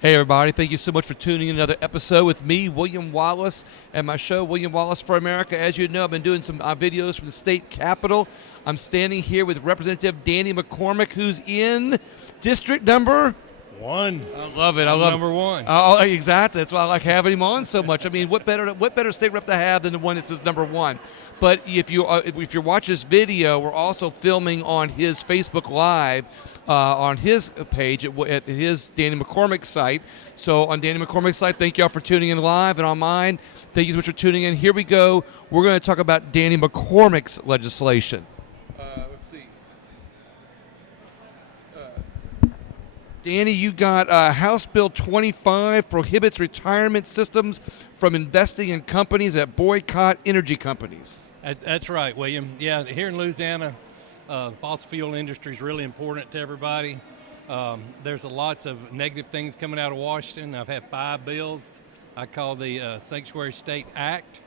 Hey everybody, thank you so much for tuning in to another episode with me, William Wallace, and my show, William Wallace for America. As you know, I've been doing some videos from the state capitol. I'm standing here with Representative Danny McCormick, who's in district number 1. I love it. I love number 1. Oh, exactly. That's why I like having him on so much. I mean, what better state rep to have than the one that says number 1? But if you watch this video, we're also filming on his Facebook Live on his page at his Danny McCormick site. So on Danny McCormick's site, thank you all for tuning in live, and on mine, thank you so much for tuning in. Here we go. We're going to talk about Danny McCormick's legislation. Let's see. Danny, you got House Bill 25 prohibits retirement systems from investing in companies that boycott energy companies. That's right, William. Yeah, here in Louisiana, fossil fuel industry is really important to everybody. There's lots of negative things coming out of Washington. I've had 5 bills I call the Sanctuary State Act.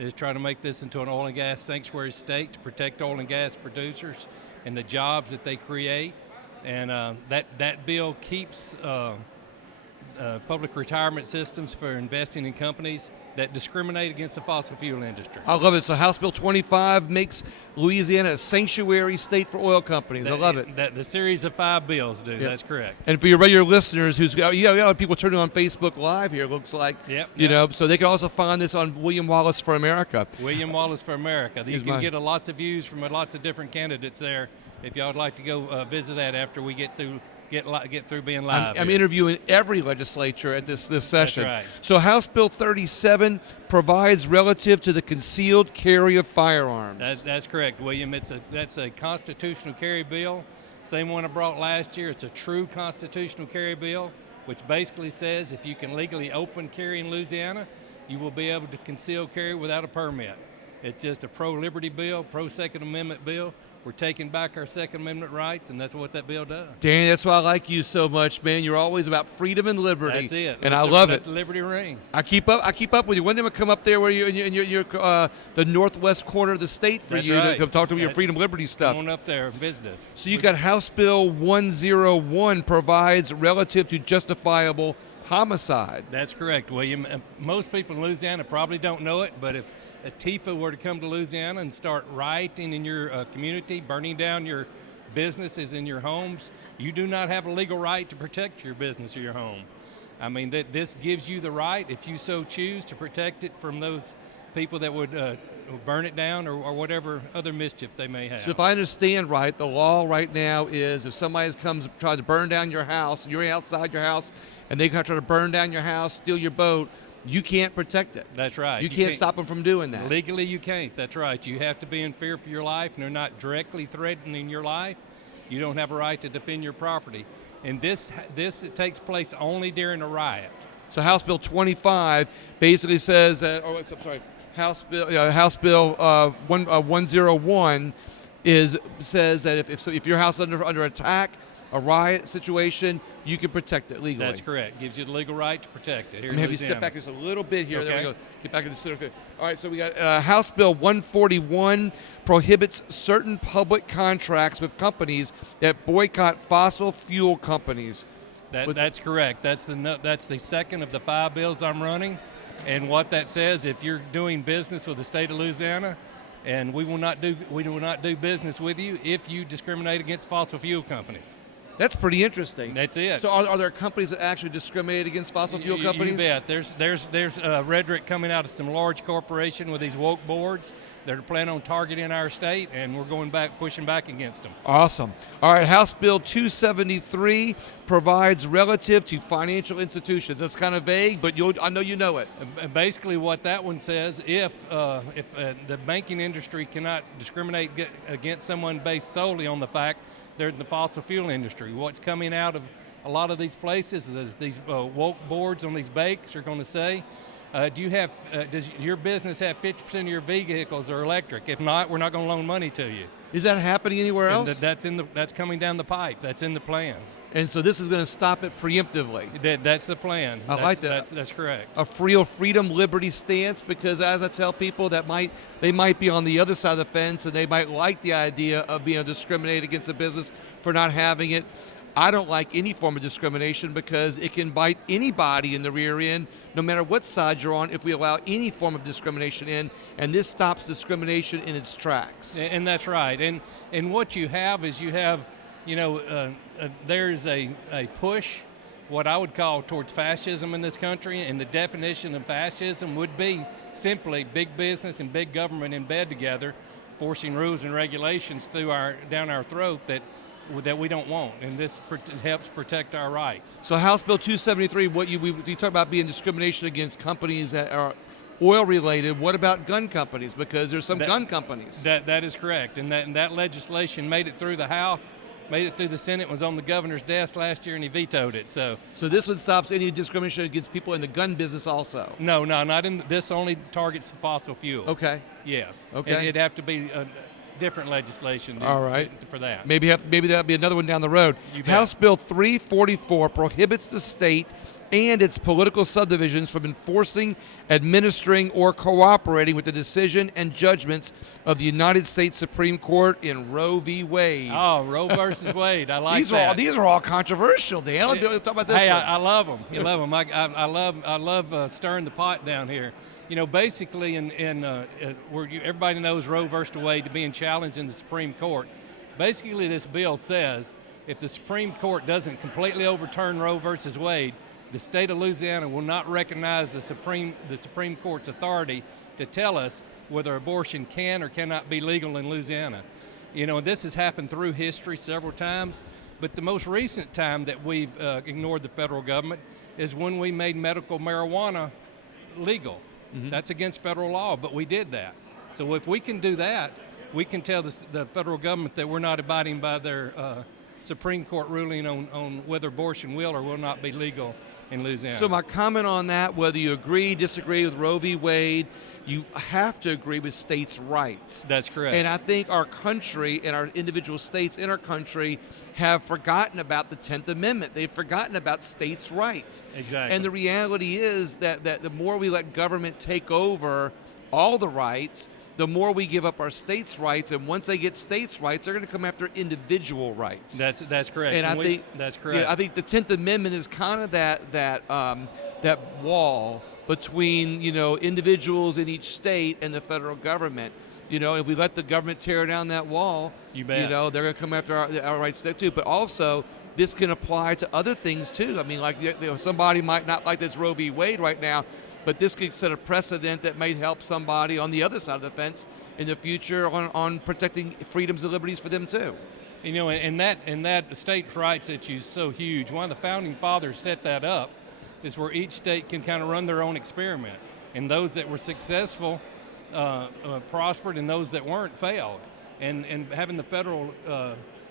It's trying to make this into an oil and gas sanctuary state to protect oil and gas producers and the jobs that they create. And that bill keeps public retirement systems for investing in companies that discriminate against the fossil fuel industry. I love it. So House Bill 25 makes Louisiana a sanctuary state for oil companies. I love it. The series of 5 bills do. Yep. That's correct. And for your regular listeners, who's got people turning on Facebook Live here, it looks like. Yep. You know, so they can also find this on William Wallace for America. William Wallace for America. You can get lots of views from lots of different candidates there. If y'all would like to go visit that after we get through being live. I'm interviewing every legislature at this session. That's right. So House Bill 37 provides relative to the concealed carry of firearms. That's correct, William. That's a constitutional carry bill. Same one I brought last year. It's a true constitutional carry bill, which basically says if you can legally open carry in Louisiana, you will be able to conceal carry without a permit. It's just a pro-liberty bill, pro-Second Amendment bill. We're taking back our Second Amendment rights, and that's what that bill does. Danny, that's why I like you so much, man. You're always about freedom and liberty. That's it. And I love it. The liberty ring. I keep up with you. When did I come up there where you're the northwest corner of the state for that's you right. to come talk to me your freedom liberty stuff? Come on up there and visit us. So you got House Bill 101 provides relative to justifiable homicide. That's correct, William. Most people in Louisiana probably don't know it, but if a TIFA were to come to Louisiana and start rioting in your community, burning down your businesses and your homes, you do not have a legal right to protect your business or your home. I mean, this gives you the right, if you so choose, to protect it from those people that would burn it down or whatever other mischief they may have. So if I understand right, the law right now is if somebody tries to burn down your house, and you're outside your house, and they try to burn down your house, steal your boat, you can't protect it. That's right. You can't stop them from doing that. Legally, you can't. That's right. You have to be in fear for your life, and they're not directly threatening your life. You don't have a right to defend your property. And this it takes place only during a riot. So House Bill 25 basically says that, House Bill 101 says that if your house is under attack, a riot situation, you can protect it legally. That's correct. Gives you the legal right to protect it. I'm going to have you step back just a little bit here. Okay. There we go. Get back in the center. Okay. All right, so we got House Bill 141 prohibits certain public contracts with companies that boycott fossil fuel companies. That's correct. That's the second of the 5 bills I'm running. And what that says, if you're doing business with the state of Louisiana, and we will not do business with you if you discriminate against fossil fuel companies. That's pretty interesting. That's it. So are there companies that actually discriminate against fossil fuel companies? You bet. There's rhetoric coming out of some large corporation with these woke boards that are planning on targeting our state, and we're pushing back against them. Awesome. All right, House Bill 273 provides relative to financial institutions. That's kind of vague, but I know you know it. Basically what that one says, if the banking industry cannot discriminate against someone based solely on the fact they're in the fossil fuel industry. What's coming out of a lot of these places, these woke boards on these banks are going to say, does your business have 50% of your vehicles are electric? If not, we're not going to loan money to you. Is that happening anywhere else? That's coming down the pipe. That's in the plans. And so this is going to stop it preemptively. That's the plan. I like that. That's correct. A freedom, liberty stance, because as I tell people they might be on the other side of the fence and they might like the idea of being discriminated against a business for not having it. I don't like any form of discrimination because it can bite anybody in the rear end, no matter what side you're on, if we allow any form of discrimination in, and this stops discrimination in its tracks. And that's right. And what you have is there's a push, what I would call, towards fascism in this country, and the definition of fascism would be simply big business and big government in bed together, forcing rules and regulations down our throat that we don't want, and this helps protect our rights. So House Bill 273, you talk about being discrimination against companies that are oil related. What about gun companies? Because there's some gun companies. That is correct, and that legislation made it through the House, made it through the Senate, was on the governor's desk last year, and he vetoed it. So this one stops any discrimination against people in the gun business also. No, not in this. Only targets fossil fuel. Okay. Yes. Okay. And it'd have to be different legislation all right. for that. Maybe that'll be another one down the road. House Bill 344 prohibits the state and its political subdivisions from enforcing, administering, or cooperating with the decision and judgments of the United States Supreme Court in Roe v. Wade. Oh, Roe versus Wade. I like that. These are all controversial, Dan. Let's talk about this one. I love them. You love them. I love stirring the pot down here. Basically, everybody knows Roe versus Wade being challenged in the Supreme Court. Basically, this bill says if the Supreme Court doesn't completely overturn Roe versus Wade, the state of Louisiana will not recognize the Supreme Court's authority to tell us whether abortion can or cannot be legal in Louisiana. This has happened through history several times, but the most recent time that we've ignored the federal government is when we made medical marijuana legal. Mm-hmm. That's against federal law, but we did that. So if we can do that, we can tell the federal government that we're not abiding by their Supreme Court ruling on whether abortion will or will not be legal in Louisiana. So my comment on that, whether you agree, disagree with Roe v. Wade, you have to agree with states' rights. That's correct. And I think our country and our individual states in our country have forgotten about the 10th Amendment. They've forgotten about states' rights. Exactly. And the reality is that the more we let government take over all the rights, the more we give up our states' rights, and once they get states' rights, they're going to come after individual rights. That's correct. And I think that's correct. Yeah, I think the 10th Amendment is kind of that wall between individuals in each state and the federal government. If we let the government tear down that wall, you bet. They're going to come after our rights there too. But also, this can apply to other things too. I mean, like somebody might not like this Roe v. Wade right now, but this could set a precedent that might help somebody on the other side of the fence in the future on protecting freedoms and liberties for them too. And that states' rights that is so huge. One of the founding fathers set that up, is where each state can kind of run their own experiment, and those that were successful prospered, and those that weren't failed. And having the federal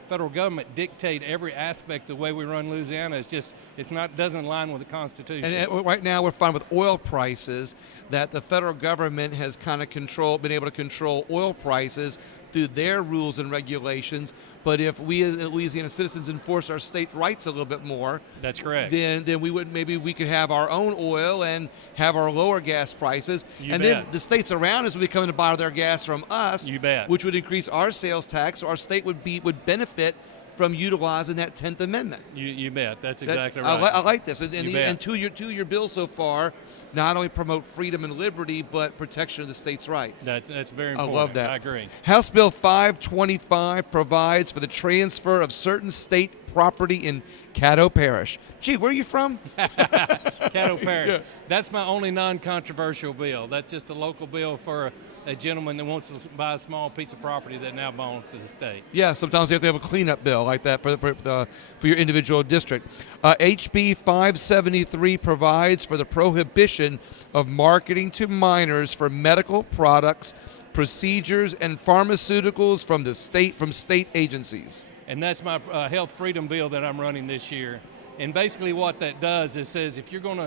government dictate every aspect of the way we run Louisiana doesn't align with the Constitution. And right now we're finding with oil prices that the federal government has kind of been able to control oil prices through their rules and regulations. But if we as Louisiana citizens enforce our state rights a little bit more, that's correct. Then we could have our own oil and have our lower gas prices. Then the states around us would be coming to buy their gas from us. You bet. Which would increase our sales tax. So our state would benefit from utilizing that 10th Amendment. You bet. That's exactly right. I like this. And two of your bills so far not only promote freedom and liberty, but protection of the state's rights. That's very important. I love that. I agree. House Bill 525 provides for the transfer of certain state property in Caddo Parish. Gee, where are you from? Caddo Parish. Yeah. That's my only non-controversial bill. That's just a local bill for a gentleman that wants to buy a small piece of property that now belongs to the state. Yeah, sometimes you have to have a cleanup bill like that for your individual district. HB 573 provides for the prohibition of marketing to minors for medical products, procedures, and pharmaceuticals from state agencies. And that's my health freedom bill that I'm running this year. And basically what that does is says if you're going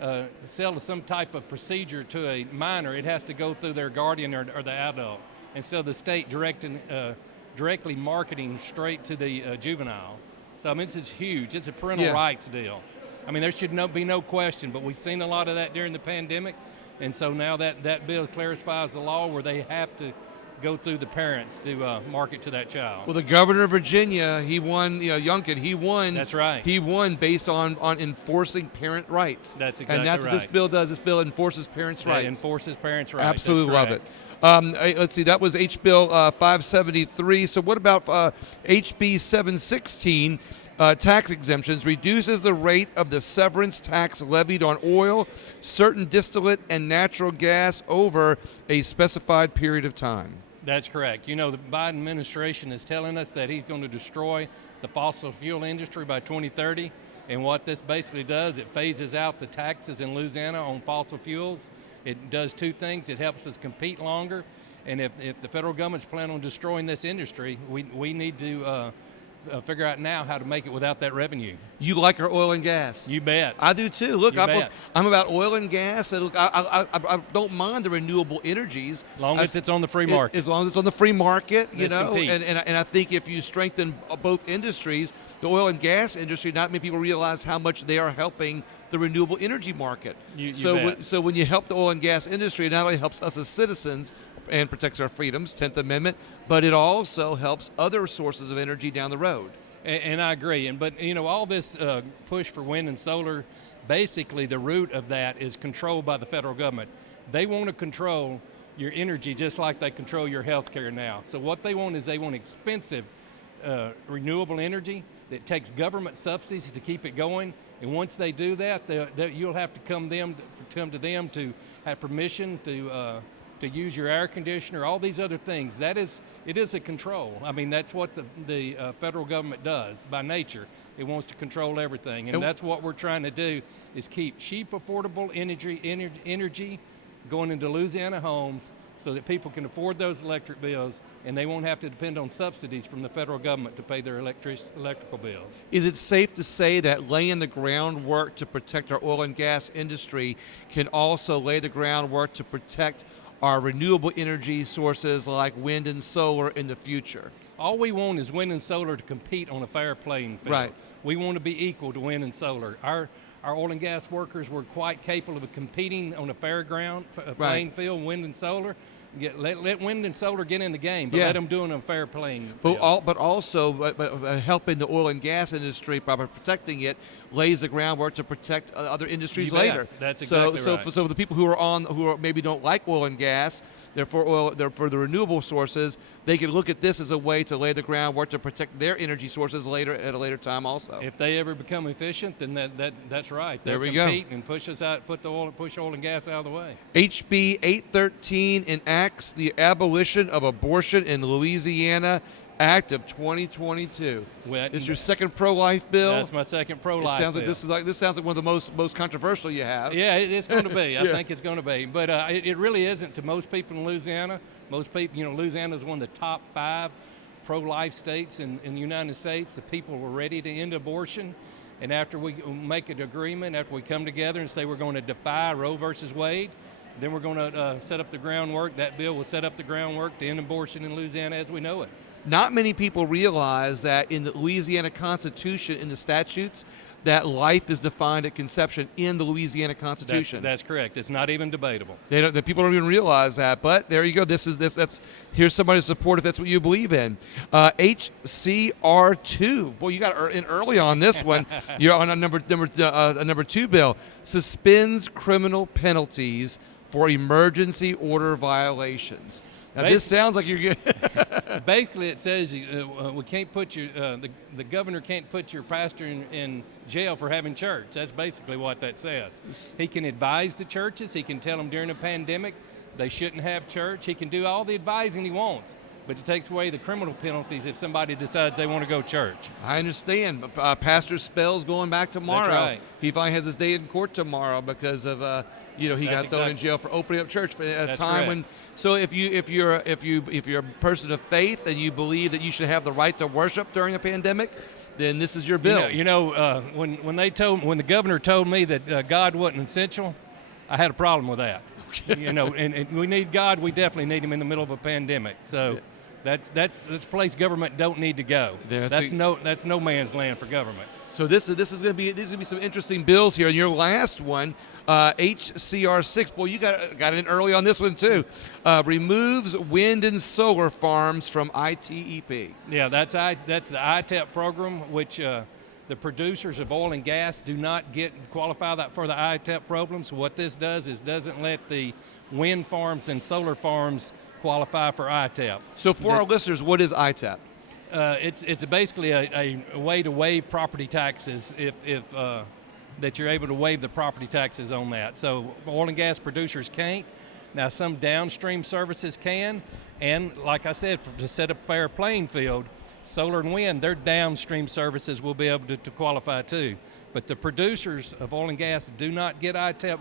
to sell some type of procedure to a minor, it has to go through their guardian or the adult. And so the state directly marketing straight to the juvenile. So, I mean, this is huge. It's a parental rights deal. I mean, there should be no question, but we've seen a lot of that during the pandemic. And so now that bill clarifies the law where they have to go through the parents to market to that child. Well, the governor of Virginia, he won. Youngkin, he won. That's right. He won based on enforcing parent rights. That's exactly and that's right. what this bill does. This bill enforces parents' rights. It enforces parents' rights. Absolutely That's love correct. it. Let's see. That was H. Bill 573. So what about HB 716? Tax exemptions reduces the rate of the severance tax levied on oil, certain distillate, and natural gas over a specified period of time. That's correct. The Biden administration is telling us that he's going to destroy the fossil fuel industry by 2030. And what this basically does, it phases out the taxes in Louisiana on fossil fuels. It does two things. It helps us compete longer. And if the federal government's planning on destroying this industry, we need to figure out now how to make it without that revenue. You like our oil and gas? You bet. I do too. Look, You bet. I'm about oil and gas. And look, I don't mind the renewable energies. As long as it's on the free market. As long as it's on the free market, Let's compete. And I think if you strengthen both industries, the oil and gas industry, not many people realize how much they are helping the renewable energy market. So when you help the oil and gas industry, it not only helps us as citizens and protects our freedoms, 10th Amendment, but it also helps other sources of energy down the road. And I agree. But all this push for wind and solar, basically the root of that is controlled by the federal government. They want to control your energy just like they control your health care now. So what they want is expensive renewable energy that takes government subsidies to keep it going. And once they do that, you'll have to come to them to have permission to use your air conditioner, all these other things. It is a control. I mean, that's what the federal government does by nature. It wants to control everything, and that's what we're trying to do is keep cheap, affordable energy going into Louisiana homes so that people can afford those electric bills and they won't have to depend on subsidies from the federal government to pay their electrical bills. Is it safe to say that laying the groundwork to protect our oil and gas industry can also lay the groundwork to protect our renewable energy sources like wind and solar in the future? All we want is wind and solar to compete on a fair playing field. Right. We want to be equal to wind and solar. Our oil and gas workers were quite capable of competing on a fair ground playing field, wind and solar. Let wind and solar get in the game, but let them do it on a fair playing field. But also helping the oil and gas industry by protecting it lays the groundwork to protect other industries later. That's exactly right. So the people who maybe don't like oil and gas, they're for the renewable sources, they can look at this as a way to lay the groundwork to protect their energy sources at a later time also. If they ever become efficient, then that's right. They'll There we compete go. and push us out, push oil and gas out of the way. HB 813 enacts the abolition of abortion in Louisiana Act of 2022. This is your second pro-life bill? That's my second pro-life bill. This sounds like one of the most controversial you have. Yeah, it's going to be. I think it's going to be. But it really isn't to most people in Louisiana. Most people, Louisiana is one of the top 5 pro-life states in the United States. The people were ready to end abortion. And after we make an agreement, after we come together and say we're going to defy Roe versus Wade, then we're going to set up the groundwork. That bill will set up the groundwork to end abortion in Louisiana as we know it. Not many people realize that in the Louisiana Constitution, in the statutes, that life is defined at conception in the Louisiana Constitution. That's correct. It's not even debatable. The people don't even realize that. But there you go. Here's somebody to support if that's what you believe in. HCR2. Boy, you got in early on this one. You're on a number 2 bill. Suspends criminal penalties for emergency order violations. Now, this sounds like you're good. Basically, it says we can't put the governor can't put your pastor in jail for having church. That's basically what that says. He can advise the churches. He can tell them during a pandemic they shouldn't have church. He can do all the advising he wants, but it takes away the criminal penalties if somebody decides they want to go to church. I understand. Pastor Spell's going back tomorrow. That's right. He finally has his day in court tomorrow because of he got thrown in jail for opening up church at a time when. So if you're a person of faith and you believe that you should have the right to worship during a pandemic, then this is your bill. When the governor told me that God wasn't essential, I had a problem with that. Okay. And we need God. We definitely need him in the middle of a pandemic. So. Yeah. That's a place government don't need to go. That's no man's land for government. So this is going to be some interesting bills here. And your last one, HCR6. Boy, you got in early on this one too. Removes wind and solar farms from ITEP. Yeah, that's the ITEP program, which the producers of oil and gas do not qualify for the ITEP program. So what this does is doesn't let the wind farms and solar farms qualify for ITEP. So for our listeners, what is ITEP? It's basically a way to waive property taxes if that you're able to waive the property taxes on that. So oil and gas producers can't. Now some downstream services can, and like I said, to set a fair playing field, solar and wind, their downstream services will be able to qualify too. But the producers of oil and gas do not get ITEP,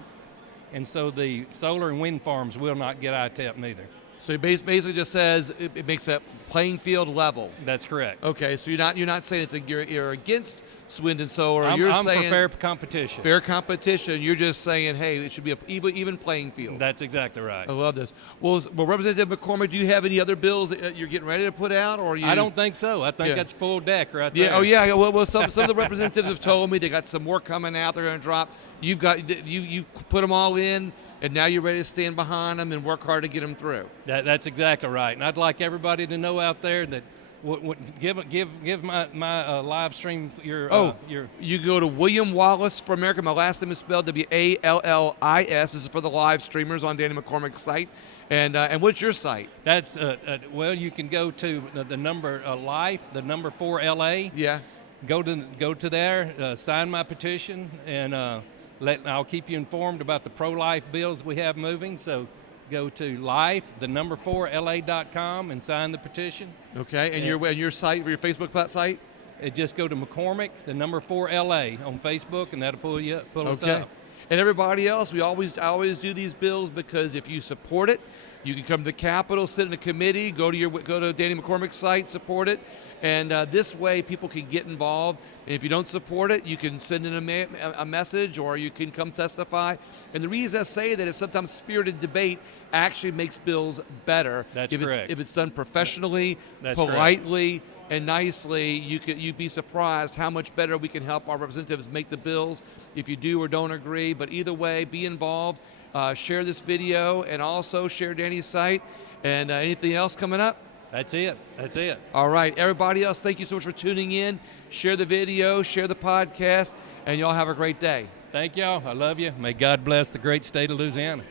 and so the solar and wind farms will not get ITEP neither. So it basically just says it makes that playing field level. That's correct. Okay, so you're not saying you're against wind and solar. I'm saying for fair competition. Fair competition. You're just saying, hey, it should be a even playing field. That's exactly right. I love this. Well, Representative McCormick, do you have any other bills that you're getting ready to put out, or I don't think so. I think that's full deck right there. Yeah. Oh yeah. Well, some of the representatives have told me they got some more coming out. They're going to drop. You put them all in. And now you're ready to stand behind them and work hard to get them through. That's exactly right. And I'd like everybody to know out there that give my live stream your. You go to William Wallace for America. My last name is spelled WALLIS. This is for the live streamers on Danny McCormick's site. And what's your site? That's well, you can go to the number life, the number 4 LA. Yeah. Go to there, sign my petition, and I'll keep you informed about the pro-life bills we have moving. So go to life, the number 4 LA.com, and sign the petition. Okay, and your site, your Facebook site? Just go to McCormick, the number 4 LA on Facebook, and that'll pull us up. And everybody else, I always do these bills because if you support it, you can come to the Capitol, sit in a committee, go to Danny McCormick's site, support it, and this way people can get involved. And if you don't support it, you can send in a message, or you can come testify. And the reason I say that is sometimes spirited debate actually makes bills better. That's correct. If it's done professionally, politely, and nicely, you'd be surprised how much better we can help our representatives make the bills if you do or don't agree. But either way, be involved. Share this video, and also share Danny's site. And anything else coming up? That's it. All right. Everybody else, thank you so much for tuning in. Share the video, share the podcast, and y'all have a great day. Thank y'all. I love you. May God bless the great state of Louisiana.